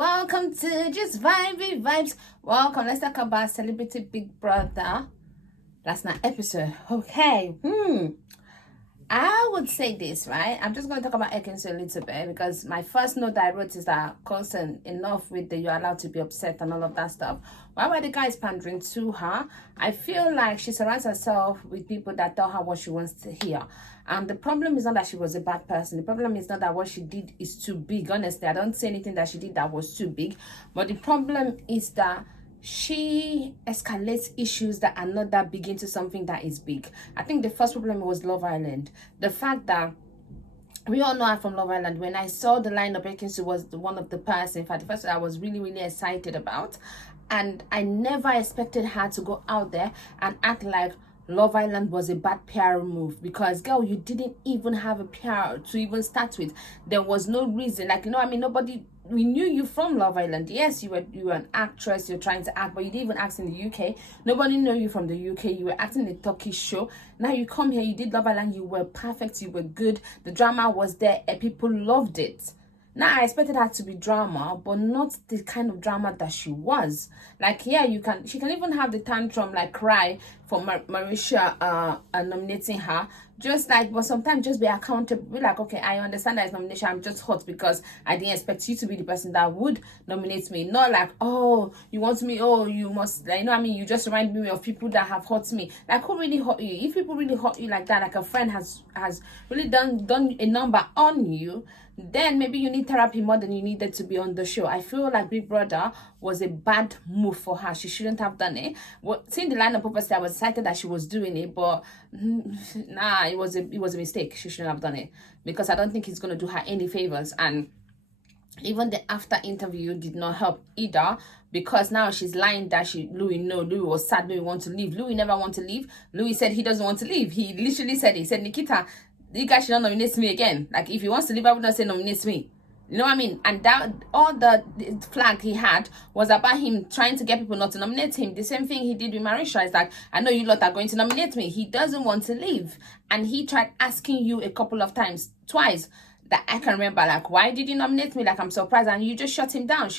Welcome to Just Vibey Vibes. Welcome. Let's talk about Celebrity Big Brother. That's not episode. Okay. I would say this, right? I'm just going to talk about Ekin-Su a little bit because my first note that I wrote is that constant enough with the you're allowed to be upset and all of that stuff. Why were the guys pandering to her? I feel like she surrounds herself with people that tell her what she wants to hear. And the problem is not that she was a bad person. The problem is not that what she did is too big. Honestly, I don't say anything that she did that was too big. But the problem is that she escalates issues that are not that big into something that is big. I think the first problem was Love Island. The fact that we all know her from Love Island. When I saw the lineup, Ekinsu was one of the person. In fact, the first one I was really excited about. And I never expected her to go out there and act like Love Island was a bad PR move, because girl, you didn't even have a PR to even start with. There was no reason, like, you know, I mean, nobody, we knew you from Love Island. Yes, you were an actress, you're trying to act, but you didn't even act in the UK. Nobody knew you from the UK. You were acting in a Turkish show. Now you come here, you did Love Island, you were perfect, you were good, the drama was there and people loved it. Now I expected her to be drama, but not the kind of drama that she was. Like, yeah, she can even have the tantrum, like cry for Marisha nominating her. Just like, but sometimes just be accountable. Be like, okay, I understand that it's nomination. I'm just hot because I didn't expect you to be the person that would nominate me. Not like, oh, you want me, oh, you must, like, you know what I mean? You just remind me of people that have hurt me. Like, who really hurt you? If people really hurt you like that, like a friend has really done a number on you, then maybe you need therapy more than you needed to be on the show. I feel like Big Brother was a bad move for her. She shouldn't have done it. Well, seeing the lineup, obviously, I was excited that she was doing it, but nah, it was a mistake. She shouldn't have done it, because I don't think it's going to do her any favors. And even the after interview did not help either, because now she's lying that Louis was sad, Louis want to leave. Louis never want to leave. Louis said he doesn't want to leave. He literally said it. He said, Nikita, you guys should not nominate me again. Like, if he wants to leave, I would not say nominate me. You know what I mean? And that all the flag he had was about him trying to get people not to nominate him. The same thing he did with Marisha. Is like, I know you lot are going to nominate me. He doesn't want to leave. And he tried asking you a couple of times, twice, that I can remember, like, why did you nominate me? Like, I'm surprised. And you just shut him down.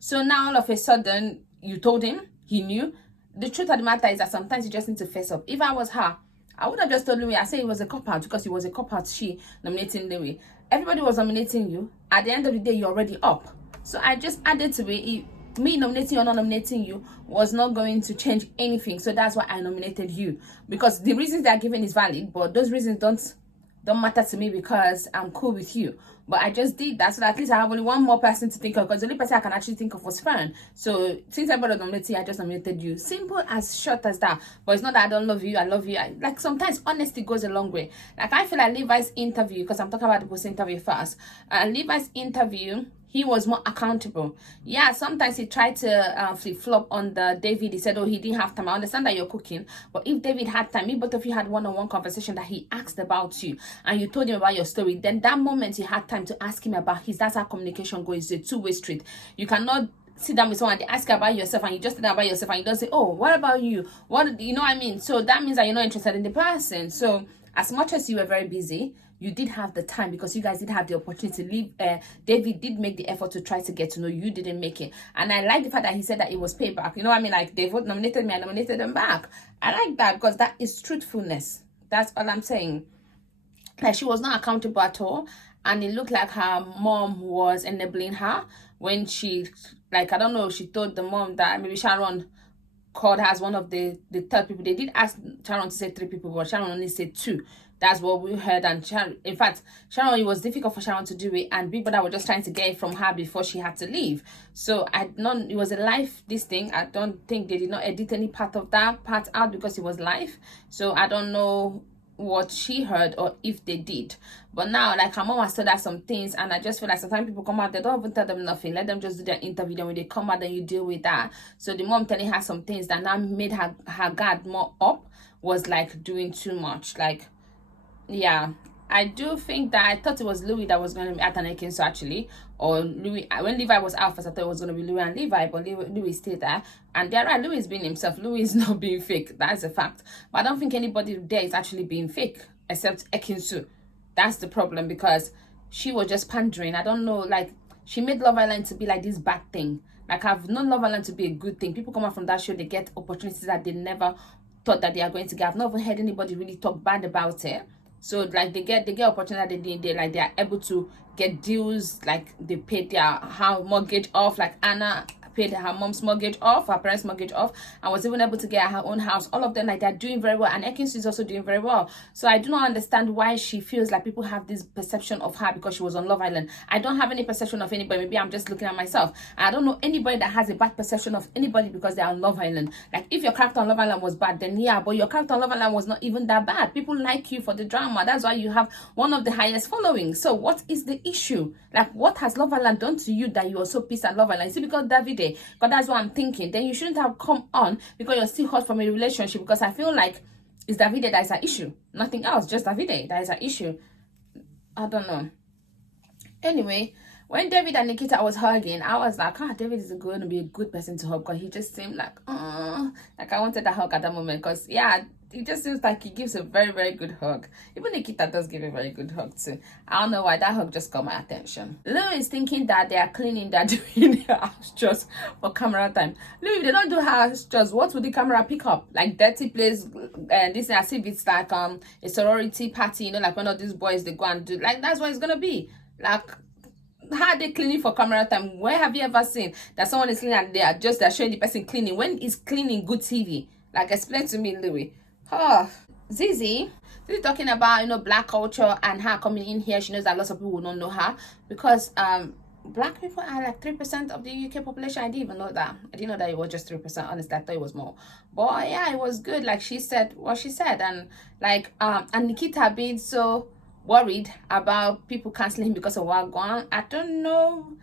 So now all of a sudden, you told him, he knew. The truth of the matter is that sometimes you just need to face up. If I was her, I would have just told Louis. I say it was a cop-out, because it was a cop-out, she nominating Louis. Everybody was nominating you. At the end of the day, you're already up. So I just added to it. Me nominating you or not nominating you was not going to change anything. So that's why I nominated you. Because the reasons they're given is valid, but those reasons don't matter to me, because I'm cool with you. But I just did that so that at least I have only one more person to think of, because the only person I can actually think of was Fern. So since everybody nominated you, I just nominated you. Simple as short as that. But it's not that I don't love you, I love you. Like, sometimes honesty goes a long way. Like, I feel like Levi's interview, because I'm talking about the post interview first. Levi's interview, he was more accountable. Yeah, sometimes he tried to flip-flop on the David. He said, oh, he didn't have time. I understand that you're cooking, but if David had time, if both of you had one-on-one conversation that he asked about you and you told him about your story, then that moment you had time to ask him about his. That's how communication goes. It's a two-way street. You cannot sit down with someone, they ask about yourself, and you just sit down about yourself, and you don't say, oh, what about you? What, you know what I mean? So that means that you're not interested in the person. So as much as you were very busy, you did have the time, because you guys did have the opportunity to leave. David did make the effort to try to get to know you. Didn't make it. And I like the fact that he said that it was payback. You know what I mean? Like, they vote nominated me, I nominated them back. I like that, because that is truthfulness. That's all I'm saying. Like, she was not accountable at all. And it looked like her mom was enabling her when she, like, I don't know, she told the mom that maybe Sharon called her as one of the third people. They did ask Sharon to say 3 people, but Sharon only said 2. That's what we heard. And Sharon, in fact, Sharon, it was difficult for Sharon to do it, and Big Brother were just trying to get it from her before she had to leave. So it was a live this thing. I don't think they did not edit any part of that part out, because it was live. So I don't know what she heard or if they did. But now, like, her mom has told her some things, and I just feel like sometimes people come out, they don't even tell them nothing. Let them just do their interview. Then when they come out, then you deal with that. So the mom telling her some things that now made her guard more up was like doing too much. Like, yeah, I do think that I thought it was Louis that was going to be at an Ekinsu, actually, or Louis. When Levi was out first, I thought it was going to be Louis and Levi, but Louis stayed there. And they're right, Louis is being himself. Louis is not being fake. That's a fact. But I don't think anybody there is actually being fake except Ekin-Su. That's the problem, because she was just pandering. I don't know, like, she made Love Island to be like this bad thing. Like, I've known Love Island to be a good thing. People come out from that show, they get opportunities that they never thought that they are going to get. I've not even heard anybody really talk bad about it. So like they get opportunity that they are able to get deals, like they paid their mortgage off, like Anna paid her mom's mortgage off, her parents' mortgage off, and was even able to get her own house. All of them, like, they're doing very well, and Ekin-Su is also doing very well. So I do not understand why she feels like people have this perception of her because she was on Love Island. I don't have any perception of anybody. Maybe I'm just looking at myself. I don't know anybody that has a bad perception of anybody because they're on Love Island. Like, if your character on Love Island was bad, then yeah, but your character on Love Island was not even that bad. People like you for the drama. That's why you have one of the highest followings. So what is the issue? Like, what has Love Island done to you that you are so pissed at Love Island? Is it because Davide? Because that's what I'm thinking. Then you shouldn't have come on because you're still hot from a relationship. Because I feel like it's Davide that is an issue, nothing else. Just Davide that is an issue. I don't know. Anyway, when David and Nikita was hugging, I was like, David is going to be a good person to hug, because he just seemed like I wanted a hug at that moment. Because yeah, it just seems like he gives a very, very good hug. Even Nikita does give a very good hug too. I don't know why that hug just got my attention. Lou is thinking that they are cleaning, they're doing their house chores for camera time. Lou, if they don't do house chores, what would the camera pick up? Like dirty place, and this as if it's like a sorority party, you know, like one of these boys they go and do. Like, that's what it's gonna be. Like, how are they cleaning for camera time? Where have you ever seen that someone is cleaning and they're showing the person cleaning? When is cleaning good TV? Like, explain to me, Louis. Zizi talking about, you know, black culture and her coming in here. She knows that lots of people will not know her because black people are like 3% of the UK population. I didn't even know that. I didn't know that it was just 3%. Honestly, I thought it was more. But yeah, it was good. Like, she said what she said, and like and Nikita being so worried about people canceling him because of Wagwan. I don't know,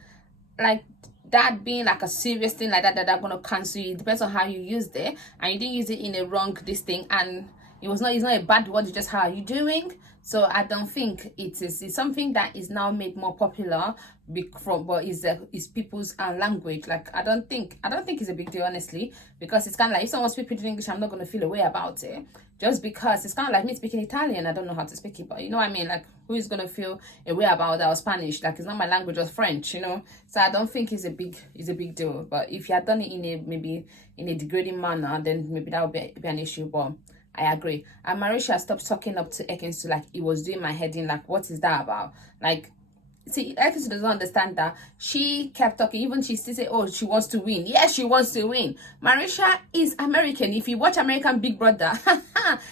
like, that being like a serious thing like that they're gonna cancel you. It depends on how you used it, and you didn't use it in a wrong this thing, and it's not a bad word, it's just how are you doing. So I don't think it's something that is now made more popular but is people's language. Like, I don't think it's a big deal, honestly, because it's kind of like if someone speaks English, I'm not going to feel a way about it, just because it's kind of like me speaking Italian. I don't know how to speak it, but you know what I mean. Like, who is going to feel a way about that, or Spanish? Like, it's not my language, or French, you know. So I don't think it's a big deal. But if you had done it in a degrading manner, then maybe that would be an issue. But I agree. And Marisha stopped talking up to Ekin-Su like it was doing my head in. Like, what is that about? Like, see, Ekin-Su doesn't understand that. She kept talking. Even she still said, oh, she wants to win. Yes, she wants to win. Marisha is American. If you watch American Big Brother,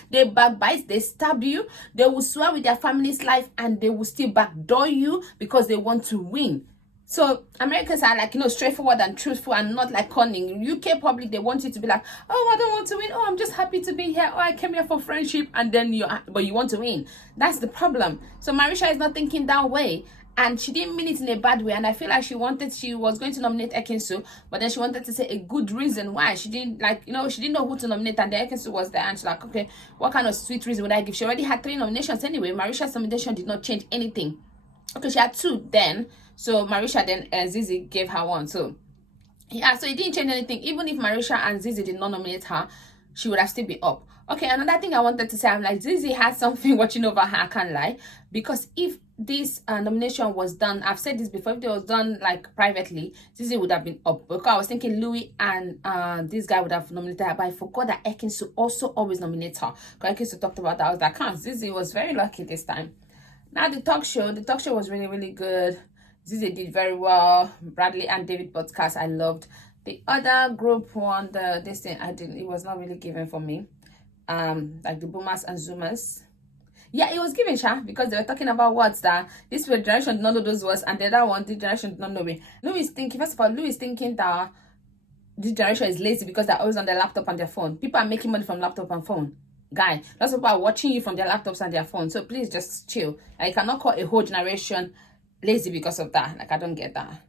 they backbite, they stab you, they will swear with their family's life, and they will still backdoor you because they want to win. So Americans are like, you know, straightforward and truthful and not like cunning. UK public, they want you to be like, oh, I don't want to win. Oh, I'm just happy to be here. Oh, I came here for friendship. And then but you want to win. That's the problem. So Marisha is not thinking that way. And she didn't mean it in a bad way. And I feel like she was going to nominate Ekin-Su, but then she wanted to say a good reason why. She didn't, like, you know, she didn't know who to nominate, and the Ekin-Su was there. And she's like, okay, what kind of sweet reason would I give? She already had 3 nominations anyway. Marisha's nomination did not change anything. Okay, she had 2 then. So Marisha then Zizi gave her 1. So yeah, so it didn't change anything. Even if Marisha and Zizi did not nominate her, she would have still been up. Okay, another thing I wanted to say, I'm like, Zizi has something watching over her, I can't lie. Because if this nomination was done, I've said this before, if it was done like privately, Zizi would have been up. Because I was thinking Louis and this guy would have nominated her, but I forgot that Ekin-Su also always nominates her. Because Ekin-Su talked about that. I was like, Zizi was very lucky this time. Now the talk show was really, really good. Zizi did very well. Bradley and David podcast, I loved. The other group one, this thing, it was not really given for me. Like the boomers and zoomers. Yeah, it was given, Sha, because they were talking about words that this generation did not know those words, and the other one, this generation did not know it. Louis is thinking that this generation is lazy because they're always on their laptop and their phone. People are making money from laptop and phone. Guy, lots of people are watching you from their laptops and their phones. So please just chill. I cannot call a whole generation lazy because of that. Like, I don't get that.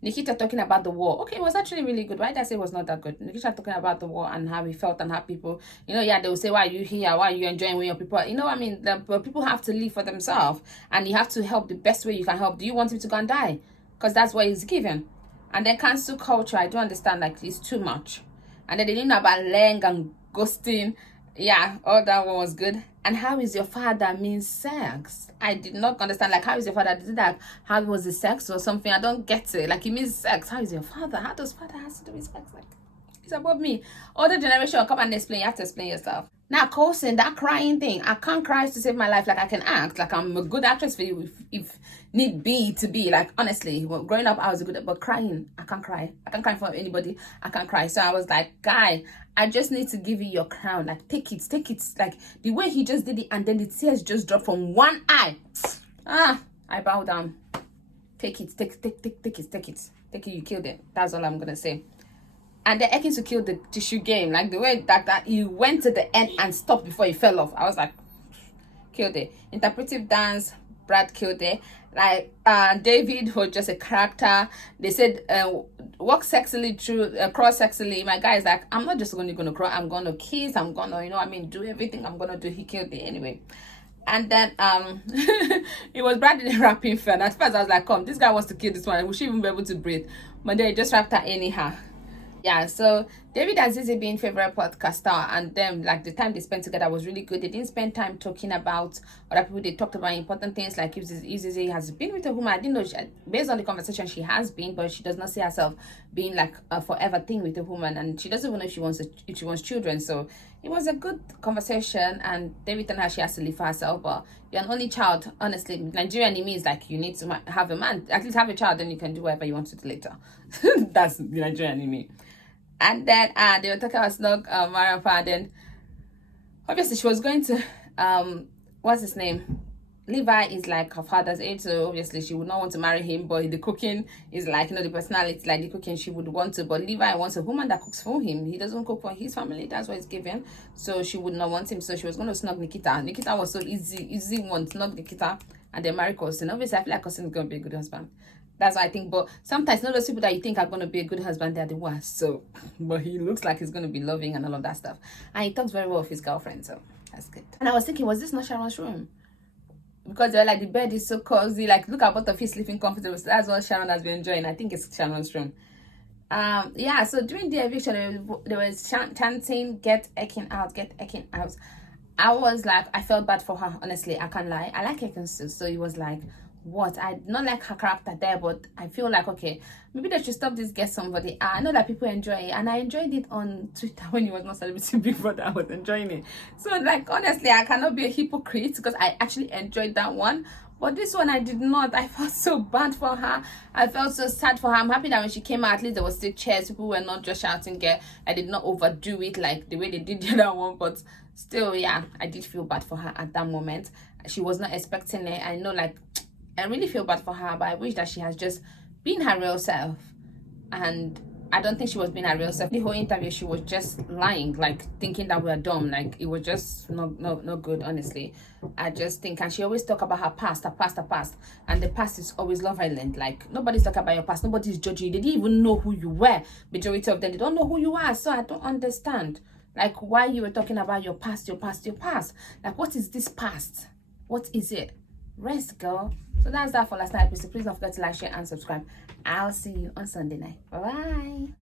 Nikita talking about the war. Okay, it was actually really good. Why did I say it was not that good? Nikita talking about the war and how he felt and how people, you know, yeah, they will say, why are you here? Why are you enjoying when your people, you know, I mean, the people have to live for themselves, and you have to help the best way you can help. Do you want him to go and die? Because that's what he's given. And then cancel culture, I don't understand, like, it's too much. And then they didn't know about Leng and ghosting. Yeah, all that one was good. And how is your father means sex. I did not understand. Like, how is your father? Did that? How was the sex or something? I don't get it. Like, it means sex. How is your father? How does father has to do with sex? Like, it's above me. Other generation, come and explain. You have to explain yourself. Now, causing that crying thing. I can't cry to save my life. Like, I can act. Like, I'm a good actress for you if need be to be. Like, honestly, growing up, I was a good, but crying, I can't cry. I can't cry for anybody. I can't cry. So I was like, guy, I just need to give you your crown. Like, take it. Like, the way he just did it, and then the tears just dropped from one eye. I bow down. Take it. Take it. You killed it. That's all I'm going to say. And then Ekin-Su killed the tissue game. Like, the way that he went to the end and stopped before he fell off. I was like, killed it. Interpretive dance, Brad killed it. Like, David was just a character. They said, walk sexily through, cross sexily. My guy is like, I'm not just going to cry. I'm going to kiss. I'm going to, do everything I'm going to do. He killed it anyway. And then it was Brad in a rapping fan. At first I was like, come, this guy wants to kill this one. Will she even be able to breathe? But then he just rapped her anyhow. Yeah, so David and Zizi being favorite podcaster, and them, like, the time they spent together was really good. They didn't spend time talking about other people. They talked about important things, like if Zizi has been with a woman. I didn't know, based on the conversation, she has been, but she does not see herself being like a forever thing with a woman, and she doesn't even know if she wants children. So it was a good conversation, and David told her she has to live for herself. But you're an only child. Honestly, Nigerian it means like you need to have a man, at least have a child, then you can do whatever you want to do later. That's the Nigerian in me. And then they were talking about Snog Marapa. Then obviously she was going to what's his name? Levi is like her father's age, so obviously she would not want to marry him. But the cooking is like, the personality, like the cooking she would want to. But Levi wants a woman that cooks for him. He doesn't cook for his family. That's what he's given. So she would not want him. So she was going to snog Nikita. Nikita was so easy one, snog Nikita, and then marry Cousin. Obviously I feel like Cousin is going to be a good husband. That's what I think. But sometimes not those people that you think are going to be a good husband, they're the worst. So, but he looks like he's going to be loving and all of that stuff. And he talks very well with his girlfriend, so that's good. And I was thinking, was this not Sharon's room? Because they're like, the bed is so cozy. Like, look at both of you sleeping comfortable. So that's what Sharon has been enjoying. I think it's Sharon's room. Yeah, so during the eviction, there was chanting, get Ekin out, get Ekin out. I was like, I felt bad for her, honestly. I can't lie. I like Ekin-Su, so it was like, what? I not like her character there, but I feel like, okay, maybe they should stop this, get somebody. I know that people enjoy it, and I enjoyed it on Twitter when it was not celebrating Big Brother. I was enjoying it. So, like, honestly, I cannot be a hypocrite because I actually enjoyed that one. But this one, I did not. I felt so bad for her. I felt so sad for her. I'm happy that when she came out, at least there was still cheers. People were not just shouting, "Get!" I did not overdo it like the way they did the other one. But still, yeah, I did feel bad for her at that moment. She was not expecting it. I know, like, I really feel bad for her, but I wish that she has just been her real self. And I don't think she was being her real self. The whole interview, she was just lying, like thinking that we are dumb. Like, it was just not good, honestly. I just think, and she always talk about her past. And the past is always Love Island. Like, nobody's talking about your past. Nobody's judging you. They didn't even know who you were. Majority of them, they don't know who you are. So I don't understand, like, why you were talking about your past. Like, what is this past? What is it? Rest, girl. So that's that for last night episode. Please don't forget to like, share, and subscribe. I'll see you on Sunday night. Bye bye.